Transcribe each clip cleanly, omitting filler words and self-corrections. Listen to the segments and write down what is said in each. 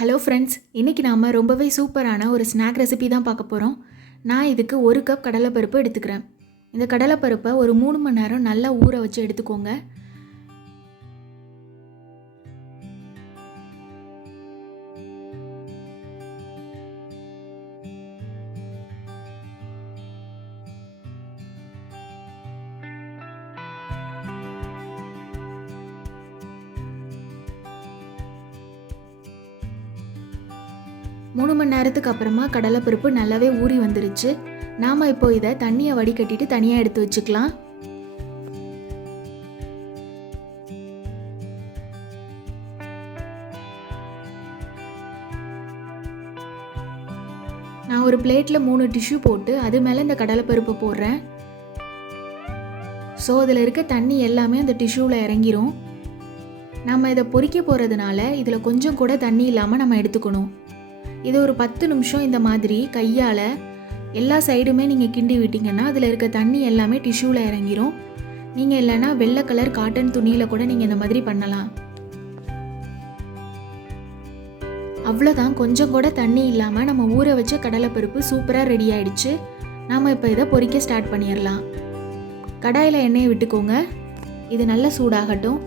Hello friends, இன்றைக்கி நாம் ரொம்பவே சூப்பரான ஒரு ஸ்நாக் ரெசிபி தான் பார்க்க போகிறோம். நான் இதுக்கு 1 கப் கடலைப்பருப்பு எடுத்துக்கிறேன். இந்த கடலைப்பருப்பை ஒரு 3 மணி நேரம் நல்லா ஊற வச்சு எடுத்துக்கோங்க. மூணு மணி நேரத்துக்கு அப்புறமா கடலைப்பருப்பு நல்லாவே ஊறி வந்துருச்சு. நாம் இப்போ இதை தண்ணியை வடிகட்டிட்டு தனியாக எடுத்து வச்சுக்கலாம். நான் ஒரு பிளேட்டில் 3 டிஷ்யூ போட்டு அது மேலே இந்த கடலைப்பருப்பு போடுறேன். ஸோ அதில் இருக்க தண்ணி எல்லாமே அந்த டிஷ்யூவில் இறங்கிரும். நம்ம இதை பொரிக்க போகிறதுனால இதில் கொஞ்சம் கூட தண்ணி இல்லாமல் நம்ம எடுத்துக்கணும். இது ஒரு 10 நிமிஷம் இந்த மாதிரி கையால் எல்லா சைடுமே நீங்கள் கிண்டி விட்டிங்கன்னா அதில் இருக்க தண்ணி எல்லாமே டிஷ்யூவில் இறங்கிரும். நீங்கள் இல்லைன்னா வெள்ளை கலர் காட்டன் துணியில் கூட நீங்கள் இந்த மாதிரி பண்ணலாம். அவ்வளோதான், கொஞ்சம் கூட தண்ணி இல்லாமல் நம்ம ஊற வச்ச கடலைப்பருப்பு சூப்பராக ரெடி ஆகிடுச்சு. நாம் இப்போ இதை பொரிக்க ஸ்டார்ட் பண்ணிடலாம். கடாயில் எண்ணெயை விட்டுக்கோங்க. இது நல்லா சூடாகட்டும்.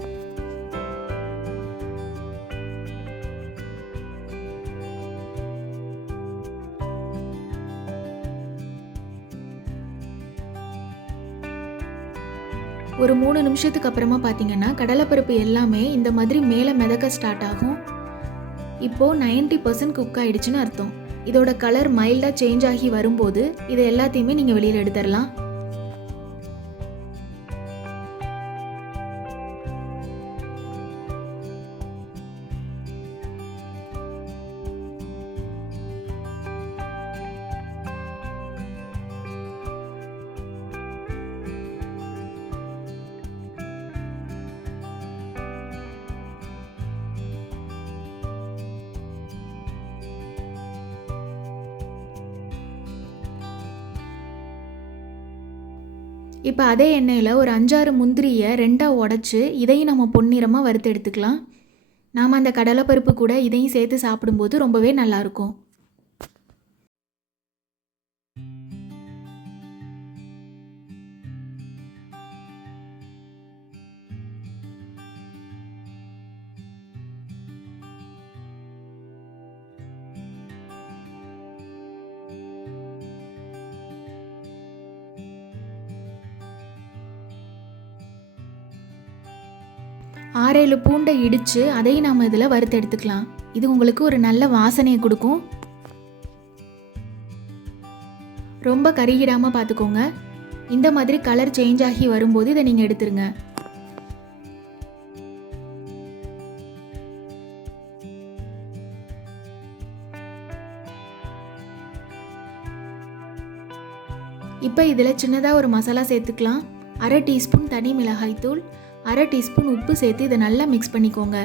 ஒரு 3 நிமிஷத்துக்கு அப்புறமா பார்த்தீங்கன்னா கடலைப்பருப்பு எல்லாமே இந்த மாதிரி மேலே மிதக்க ஸ்டார்ட் ஆகும். இப்போது 90% குக் ஆகிடுச்சுன்னு அர்த்தம். இதோட கலர் மைல்டாக சேஞ்ச் ஆகி வரும்போது இதை எல்லாத்தையுமே நீங்கள் வெளியில் எடுத்துடலாம். இப்போ அதே எண்ணெயில் ஒரு 5-6 முந்திரியை 2ஆக உடச்சி இதையும் நம்ம பொன்னிறமாக வறுத்து எடுத்துக்கலாம். நாம் அந்த கடலைப்பருப்பு கூட இதையும் சேர்த்து சாப்பிடும்போது ரொம்பவே நல்லாயிருக்கும். ஆறேழு பூண்டை இடித்து அதையும் நாம் இதில் வறுத்து எடுத்துக்கலாம். இது உங்களுக்கு ஒரு நல்ல வாசனையை கொடுக்கும். ரொம்ப கருகிடாமல் பார்த்துக்கோங்க. இந்த மாதிரி கலர் சேஞ்ச் ஆகி வரும்போது இதை நீங்கள் எடுத்துருங்க. இப்போ இதில் சின்னதாக ஒரு மசாலா சேர்த்துக்கலாம். 1/2 டீஸ்பூன் தனி மிளகாய்த்தூள், 1/2 டீஸ்பூன் உப்பு சேர்த்து இதை நல்லா மிக்ஸ் பண்ணிக்கோங்க.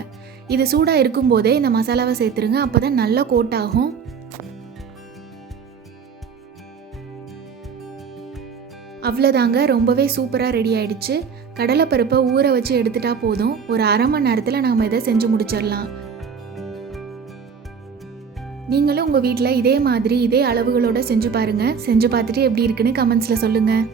இது சூடாக இருக்கும்போதே இந்த மசாலாவை சேர்த்துருங்க. அப்போ தான் நல்லா கோட் ஆகும். அவ்வளோதாங்க, ரொம்பவே சூப்பராக ரெடி ஆகிடுச்சு. கடலைப்பருப்பை ஊற வச்சு எடுத்துட்டா போதும். ஒரு 1/2 மணி நேரத்தில் நாம் இதை செஞ்சு முடிச்சிடலாம். நீங்களும் உங்கள் வீட்டில் இதே மாதிரி இதே அளவுகளோடு செஞ்சு பாருங்கள். செஞ்சு பார்த்துட்டு எப்படி இருக்குன்னு கமெண்ட்ஸில் சொல்லுங்கள்.